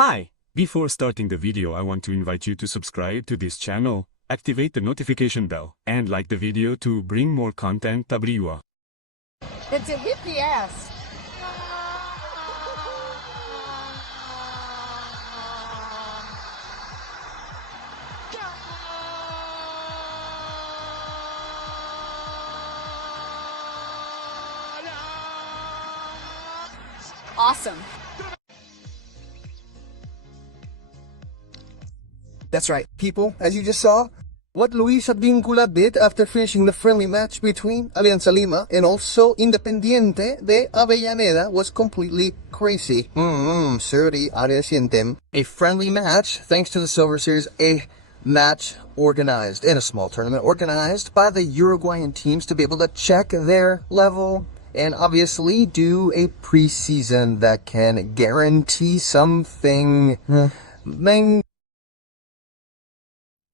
Hi! Before starting the video, I want to invite you to subscribe to this channel, activate the notification bell, and like the video to bring more content tabriwa. And to hit the ass. Awesome. That's right, people, as you just saw, what Luis Advíncula did after finishing the friendly match between Alianza Lima and also Independiente de Avellaneda was completely crazy. Sorry, a friendly match, thanks to the Silver Series, a match organized in a small tournament organized by the Uruguayan teams to be able to check their level and obviously do a preseason that can guarantee something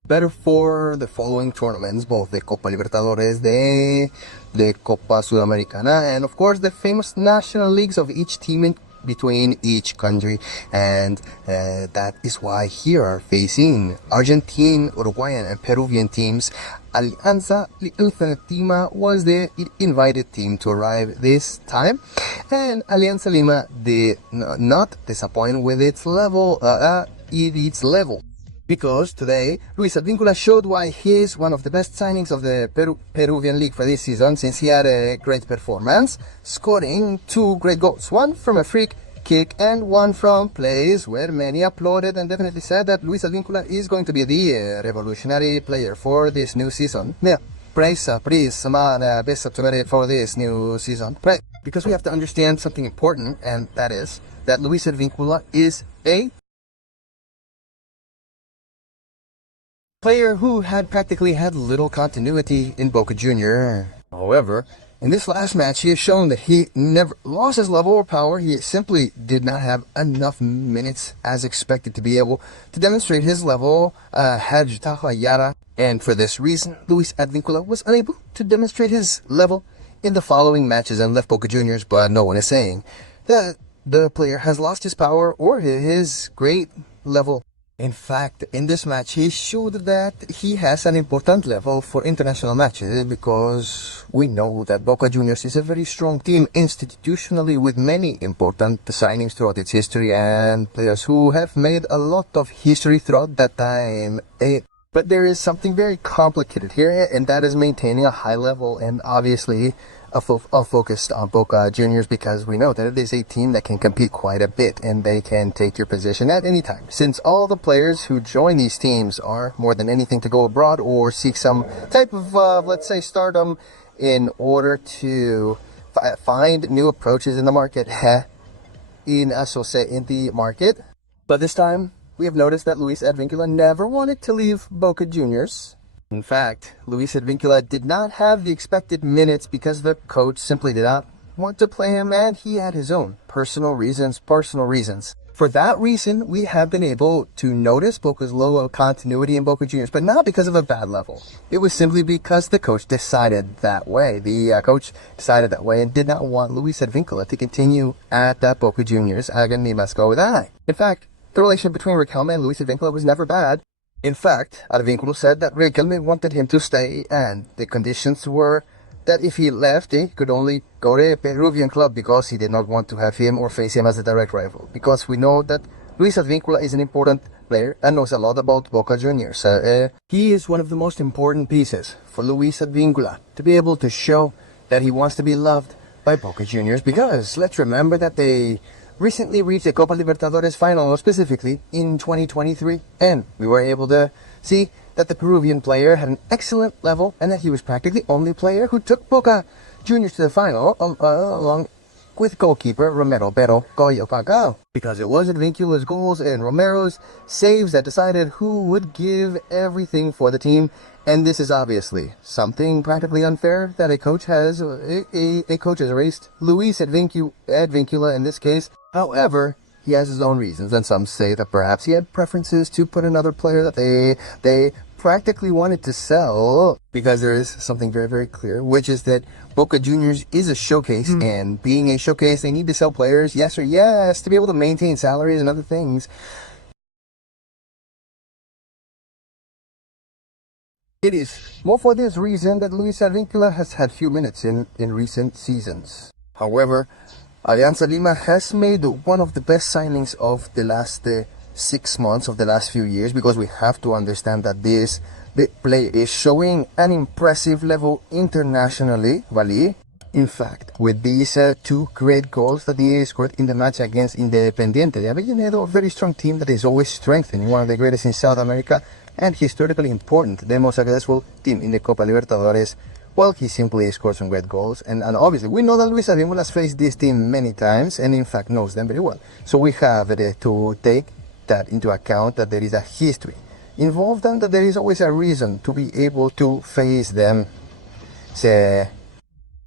better for the following tournaments, both the Copa Libertadores, the Copa Sudamericana, and of course the famous national leagues of each team in between each country. And that is why here are facing Argentine, Uruguayan, and Peruvian teams. Alianza Lima was the invited team to arrive this time, and Alianza Lima did not disappoint with its level. Because today, Luis Advíncula showed why he is one of the best signings of the Peruvian league for this season, since he had a great performance, scoring 2 great goals, one from a free kick and one from plays where many applauded and definitely said that Luis Advíncula is going to be the revolutionary player for this new season. Yeah, prensa, for this new season. Because we have to understand something important, and that is that Luis Advíncula is a player who had practically had little continuity in Boca Juniors. However, in this last match, he has shown that he never lost his level or power. He simply did not have enough minutes as expected to be able to demonstrate his level. And for this reason, Luis Advíncula was unable to demonstrate his level in the following matches and left Boca Juniors. But no one is saying that the player has lost his power or his great level. In fact, in this match, he showed that he has an important level for international matches, because we know that Boca Juniors is a very strong team institutionally with many important signings throughout its history and players who have made a lot of history throughout that time. But there is something very complicated here, and that is maintaining a high level and obviously focused on Boca Juniors, because we know that it is a team that can compete quite a bit and they can take your position at any time. Since all the players who join these teams are more than anything to go abroad or seek some type of, let's say, stardom in order to find new approaches in the market. in the market. But this time, we have noticed that Luis Advíncula never wanted to leave Boca Juniors. In fact, Luis Advíncula did not have the expected minutes because the coach simply did not want to play him, and he had his own personal reasons. For that reason, we have been able to notice Boca's low continuity in Boca Juniors, but not because of a bad level. It was simply because the coach decided that way. The coach decided that way and did not want Luis Advíncula to continue at Boca Juniors. In fact, the relationship between Riquelme and Luis Advíncula was never bad. In fact, Advíncula said that Riquelme wanted him to stay, and the conditions were that if he left, he could only go to a Peruvian club because he did not want to have him or face him as a direct rival. Because we know that Luis Advíncula is an important player and knows a lot about Boca Juniors. He is one of the most important pieces for Luis Advíncula to be able to show that he wants to be loved by Boca Juniors, because let's remember that they recently reached the Copa Libertadores final, specifically in 2023, and we were able to see that the Peruvian player had an excellent level and that he was practically the only player who took Boca Juniors to the final, along with goalkeeper Romero Pero Goyo Pagao. Because it was Advíncula's goals and Romero's saves that decided who would give everything for the team. And this is obviously something practically unfair that a coach has erased Luis Advíncula in this case. However, he has his own reasons, and some say that perhaps he had preferences to put another player that they practically wanted to sell because there is something very, very clear, which is that Boca Juniors is a showcase, and being a showcase, they need to sell players, yes or yes, to be able to maintain salaries and other things. It is more for this reason that Luis Advíncula has had few minutes in recent seasons. However, Alianza Lima has made one of the best signings of the last 6 months of the last few years, because we have to understand that this big player is showing an impressive level internationally, Vali. In fact, with these 2 great goals that he scored in the match against Independiente de Avellaneda, a very strong team that is always strengthening, one of the greatest in South America, and historically important, the most successful team in the Copa Libertadores. Well, he simply scored some great goals, and obviously we know that Luis Advíncula has faced this team many times, and in fact knows them very well. So we have to take that into account, that there is a history involved and that there is always a reason to be able to face them. So,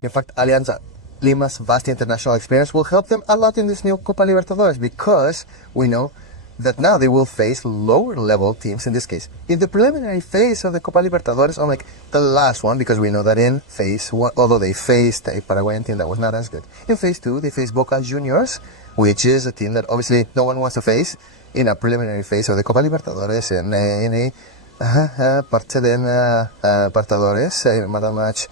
in fact, Alianza Lima's vast international experience will help them a lot in this new Copa Libertadores, because we know that now they will face lower level teams, in this case in the preliminary phase of the Copa Libertadores, unlike the last one, because we know that in phase 1, although they faced a Paraguayan team that was not as good, in phase 2 they faced Boca Juniors, which is a team that obviously no one wants to face in a preliminary phase of the Copa Libertadores, in a Partidores, match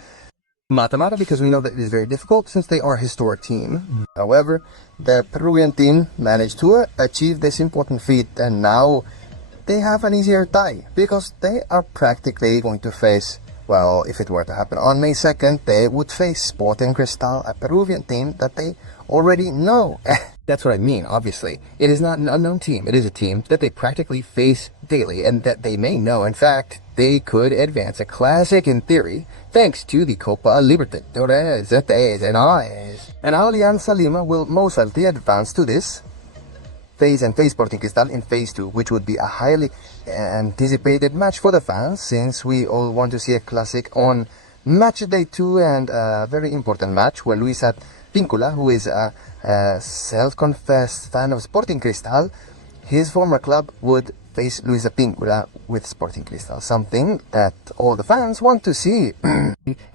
mata-mata, because we know that it is very difficult since they are a historic team. However, the Peruvian team managed to achieve this important feat, and now they have an easier tie, because they are practically going to face, well, if it were to happen on May 2nd, they would face Sporting Cristal, a Peruvian team that they already know. That's what I mean, obviously. It is not an unknown team. It is a team that they practically face daily, and that they may know. In fact, they could advance a classic in theory, thanks to the Copa Libertadores. And Alianza Lima will most likely advance to this phase and face Sporting Cristal in phase 2, which would be a highly anticipated match for the fans, since we all want to see a classic on match day 2, and a very important match where Luis Advíncula, who is a self-confessed fan of Sporting Cristal, his former club would face Luis Advíncula with Sporting Cristal, something that all the fans want to see.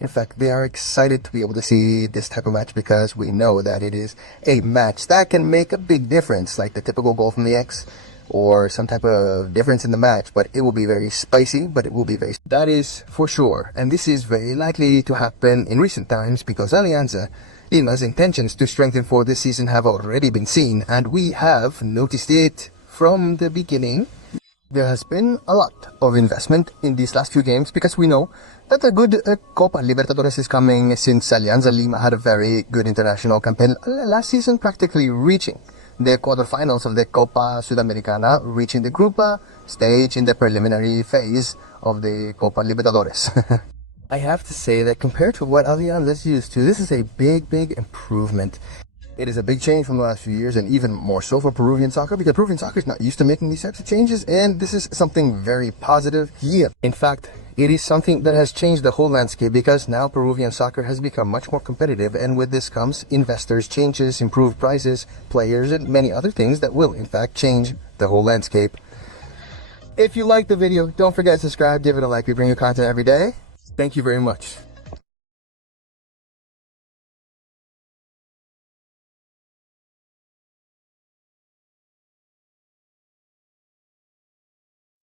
In fact, they are excited to be able to see this type of match, because we know that it is a match that can make a big difference, like the typical goal from the X, or some type of difference in the match, but it will be very spicy, but it will be very... That is for sure, and this is very likely to happen in recent times, because Alianza Lima's intentions to strengthen for this season have already been seen, and we have noticed it from the beginning. There has been a lot of investment in these last few games, because we know that a good Copa Libertadores is coming, since Alianza Lima had a very good international campaign last season, practically reaching the quarterfinals of the Copa Sudamericana, reaching the group stage in the preliminary phase of the Copa Libertadores. I have to say that compared to what Alianza is used to, this is a big improvement. It is a big change from the last few years, and even more so for Peruvian soccer, because Peruvian soccer is not used to making these types of changes, and this is something very positive here. In fact, it is something that has changed the whole landscape, because now Peruvian soccer has become much more competitive, and with this comes investors, changes, improved prices, players, and many other things that will in fact change the whole landscape. If you liked the video, don't forget to subscribe, give it a like. We bring you content every day. Thank you very much.